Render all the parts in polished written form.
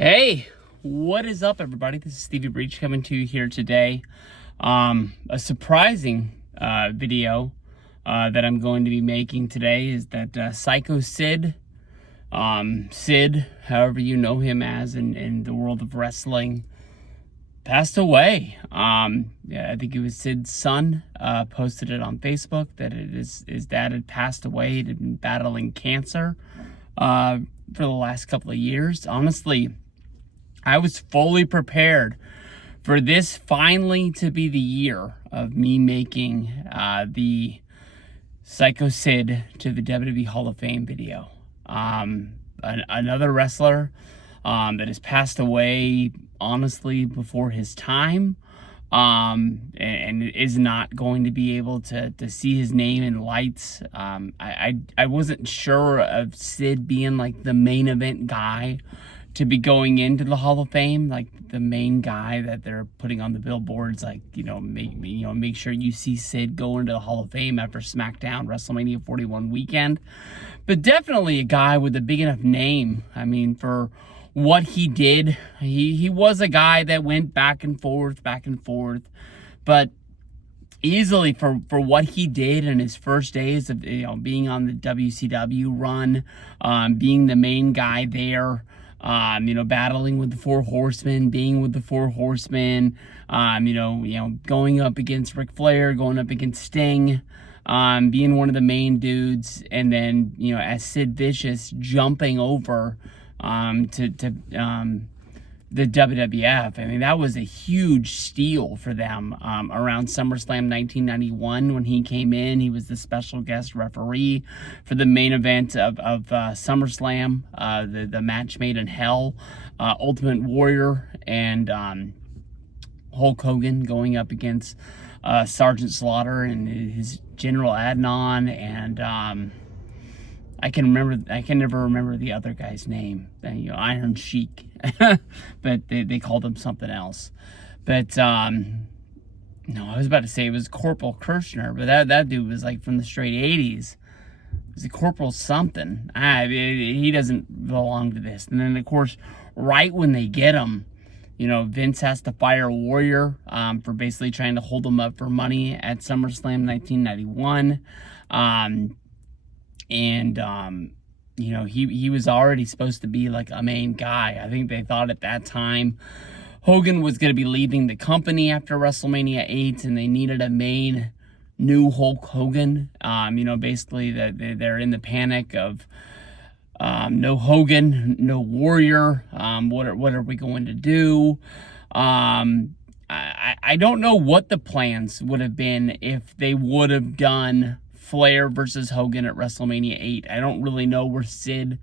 Hey, what is up, everybody? This is Stevie Breach coming to you here today. A surprising video that I'm going to be making today is that Psycho Sid, Sid, however you know him as in the world of wrestling, passed away. Yeah, I think it was Sid's son posted it on Facebook that his dad had passed away. He'd been battling cancer for the last couple of years. Honestly, I was fully prepared for this finally to be the year of me making the Psycho Sid to the WWE Hall of Fame video. Another wrestler that has passed away, honestly, before his time, and is not going to be able to see his name in lights. I wasn't sure of Sid being like the main event guy to be going into the Hall of Fame, like the main guy that they're putting on the billboards, like, make sure you see Sid go into the Hall of Fame after SmackDown WrestleMania 41 weekend. But definitely a guy with a big enough name. I mean, for what he did, he was a guy that went back and forth, but easily for what he did in his first days of being on the WCW run, being the main guy there, battling with the Four Horsemen, being with the Four Horsemen, going up against Ric Flair, going up against Sting, being one of the main dudes, and then, as Sid Vicious jumping over to the WWF. I mean, that was a huge steal for them around SummerSlam 1991 when he came in. He was the special guest referee for the main event of SummerSlam, the match made in hell. Ultimate Warrior and Hulk Hogan going up against Sergeant Slaughter and his General Adnan, and I can never remember the other guy's name. Iron Sheik, but they called him something else. But no, I was about to say it was Corporal Kirchner, but that dude was like from the straight 80s. Was it Corporal something? He doesn't belong to this. And then of course, right when they get him, Vince has to fire Warrior for basically trying to hold him up for money at SummerSlam 1991. He was already supposed to be like a main guy. I think they thought at that time Hogan was going to be leaving the company after WrestleMania 8, and they needed a main new Hulk Hogan. Basically they're in the panic of no Hogan, no Warrior. What are we going to do? I don't know what the plans would have been if they would have done Flair versus Hogan at WrestleMania 8. I don't really know where Sid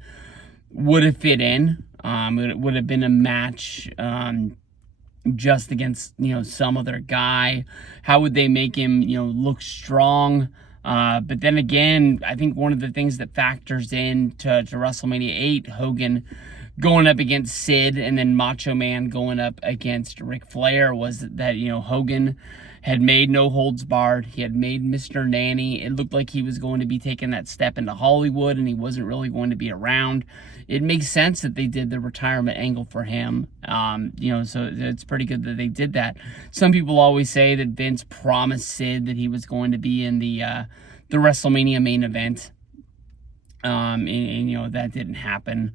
would have fit in. It would have been a match just against, some other guy. How would they make him, look strong? But then again, I think one of the things that factors in to WrestleMania 8, Hogan going up against Sid and then Macho Man going up against Ric Flair, was that, Hogan had made No Holds Barred. He had made Mr. Nanny. It looked like he was going to be taking that step into Hollywood, and he wasn't really going to be around. It makes sense that they did the retirement angle for him. So it's pretty good that they did that. Some people always say that Vince promised Sid that he was going to be in the WrestleMania main event. That didn't happen.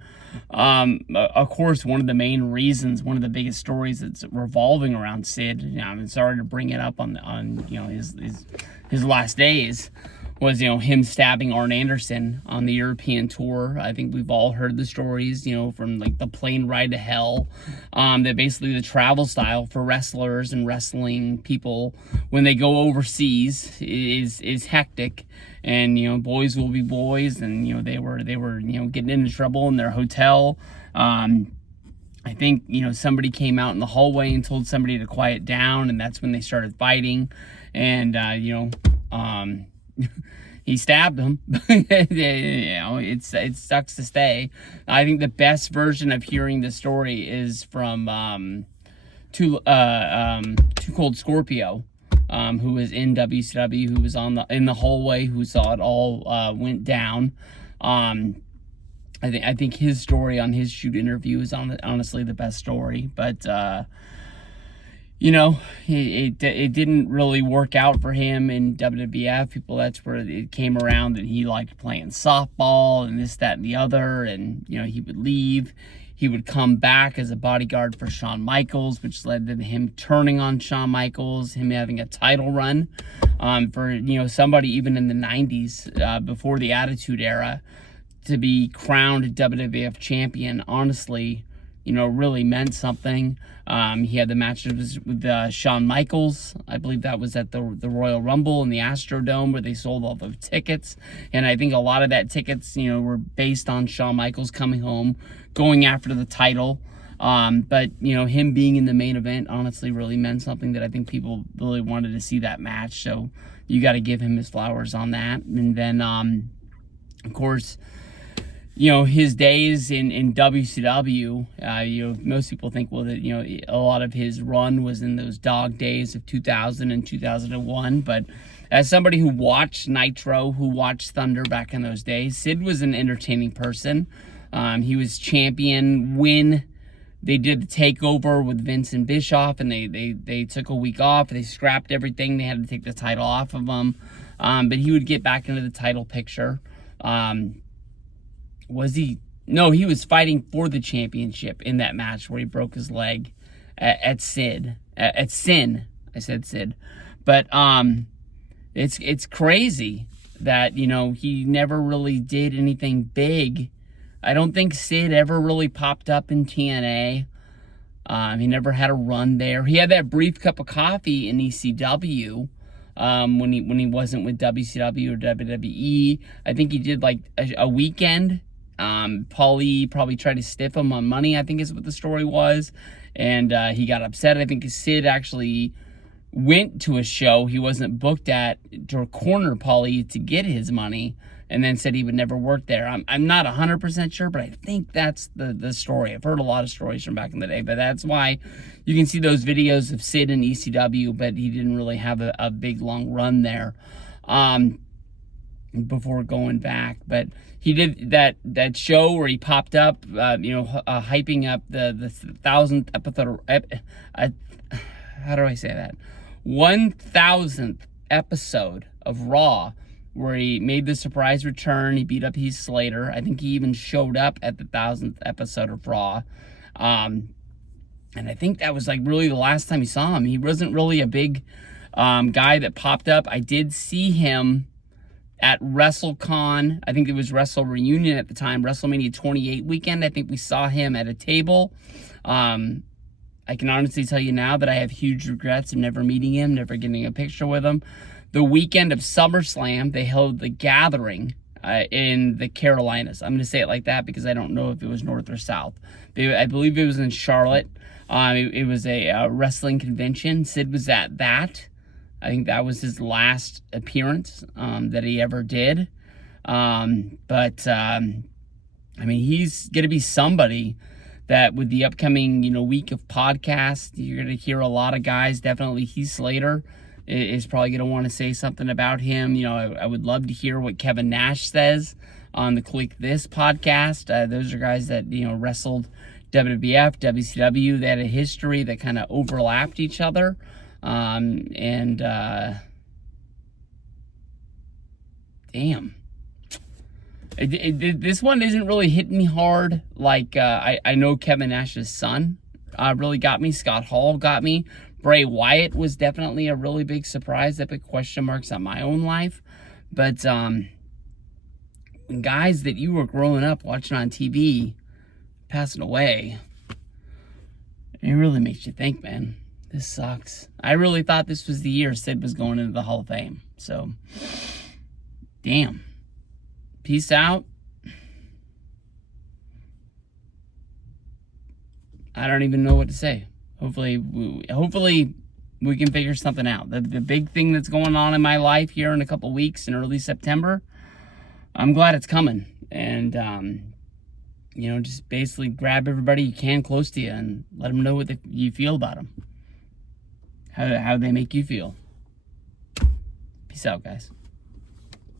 Of course, one of the main reasons, one of the biggest stories that's revolving around Sid, I'm sorry to bring it up on his last days, was, him stabbing Arn Anderson on the European tour. I think we've all heard the stories, from like the plane ride to hell, that basically the travel style for wrestlers and wrestling people when they go overseas is hectic. And, boys will be boys, and, they were getting into trouble in their hotel. I think, somebody came out in the hallway and told somebody to quiet down, and that's when they started fighting. And, he stabbed him. It sucks to stay. I think the best version of hearing the story is from Too Cold Scorpio, who was in WCW, who was in the hallway, who saw it all went down. I think his story on his shoot interview is honestly the best story. But you know, it didn't really work out for him in WWF. People, that's where it came around that he liked playing softball and this, that, and the other. And, you know, he would leave. He would come back as a bodyguard for Shawn Michaels, which led to him turning on Shawn Michaels, him having a title run for, you know, somebody even in the 90s, before the Attitude Era, to be crowned WWF champion, honestly, you know, really meant something. He had the matches with Shawn Michaels. I believe that was at the Royal Rumble in the Astrodome, where they sold all the tickets. And I think a lot of that tickets, you know, were based on Shawn Michaels coming home, going after the title. But, you know, him being in the main event honestly really meant something, that I think people really wanted to see that match. So you got to give him his flowers on that. And then, of course, you know, his days in WCW, you know, most people think, well, that, you know, a lot of his run was in those dog days of 2000 and 2001. But as somebody who watched Nitro, who watched Thunder back in those days, Sid was an entertaining person. He was champion when they did the takeover with Vince and Bischoff, and they took a week off. They scrapped everything. They had to take the title off of him. But he would get back into the title picture. He was fighting for the championship in that match where he broke his leg at Sin. I said Sid. But it's crazy that, you know, he never really did anything big. I don't think Sid ever really popped up in TNA. He never had a run there. He had that brief cup of coffee in ECW. When he wasn't with WCW or WWE. I think he did like a weekend. Paulie probably tried to stiff him on money, I think is what the story was. And he got upset. I think Sid actually went to a show he wasn't booked at to corner Paulie to get his money, and then said he would never work there. I'm not 100% sure, but I think that's the story. I've heard a lot of stories from back in the day, but that's why you can see those videos of Sid in ECW, but he didn't really have a big, long run there before going back. But he did that show where he popped up, hyping up the 1,000th episode. How do I say that? 1,000th episode of Raw, where he made the surprise return. He beat up Heath Slater. I think he even showed up at the 1,000th episode of Raw. And I think that was like really the last time you saw him. He wasn't really a big guy that popped up. I did see him at WrestleCon. I think it was Wrestle Reunion at the time, WrestleMania 28 weekend. I think we saw him at a table. I can honestly tell you now that I have huge regrets of never meeting him, never getting a picture with him. The weekend of SummerSlam, they held the Gathering in the Carolinas. I'm going to say it like that because I don't know if it was north or south. I believe it was in Charlotte. It was a wrestling convention. Sid was at that. I think that was his last appearance that he ever did. I mean, he's going to be somebody that with the upcoming, week of podcasts, you're going to hear a lot of guys. Definitely Heath Slater is probably going to want to say something about him. I would love to hear what Kevin Nash says on the Click This podcast. Those are guys that, wrestled WWF, WCW. They had a history that kind of overlapped each other. Damn. This one isn't really hitting me hard. Like, I know Kevin Nash's son really got me. Scott Hall got me. Bray Wyatt was definitely a really big surprise that put question marks on my own life. But when guys that you were growing up watching on TV passing away, it really makes you think, man. This sucks. I really thought this was the year Sid was going into the Hall of Fame. So, damn. Peace out. I don't even know what to say. Hopefully we can figure something out. The big thing that's going on in my life here in a couple weeks in early September, I'm glad it's coming. And, just basically grab everybody you can close to you and let them know what you feel about them. How they make you feel. Peace out, guys.